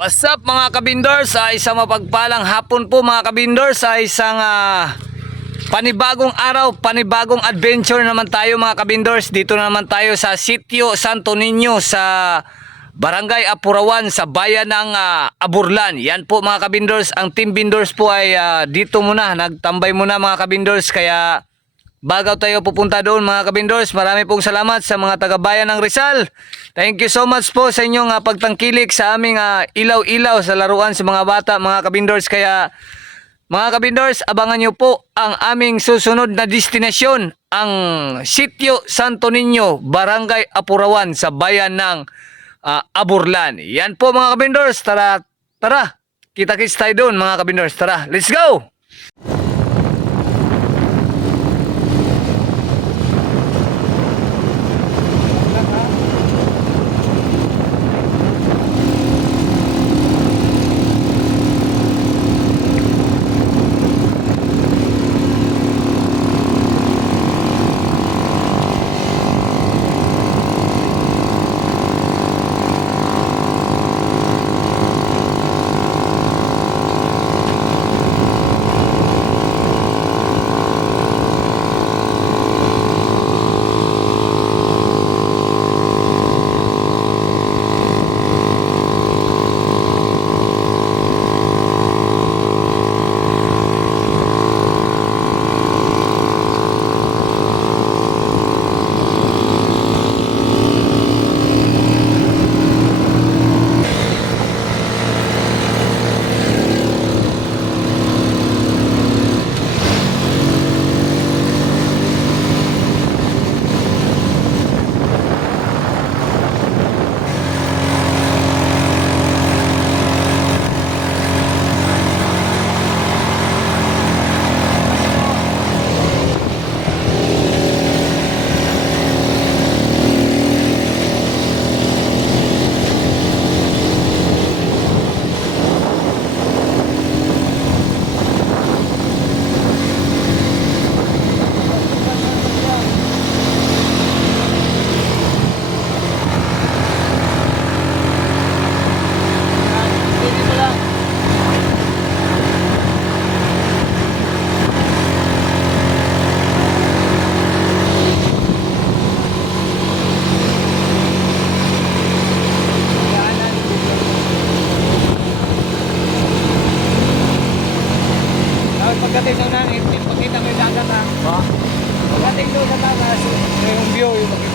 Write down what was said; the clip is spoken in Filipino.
What's up mga kabindors? Isang mapagpalang hapon po mga kabindors. Isang panibagong araw, panibagong adventure naman tayo mga kabindors. Dito naman tayo sa Sitio Santo Niño sa Barangay Apurawan sa bayan ng Aburlan. Yan po mga kabindors. Ang team bindors po ay dito muna. Nagtambay muna mga kabindors. Kaya bago tayo pupunta doon mga kabindors, marami pong salamat sa mga taga-bayan ng Rizal. Thank you so much po sa inyong pagtangkilik sa aming ilaw-ilaw sa laruan sa mga bata mga kabindors. Kaya mga kabindors, abangan nyo po ang aming susunod na destinasyon, ang Sitio Santo Niño, Barangay Apurawan sa bayan ng Aburlan. Yan po mga kabindors, tara, kita-kits tayo doon mga kabindors. Tara, let's go! Pagdating doon na, pakita mo yung dagat ha. Pagdating doon sa taas, yung view, yung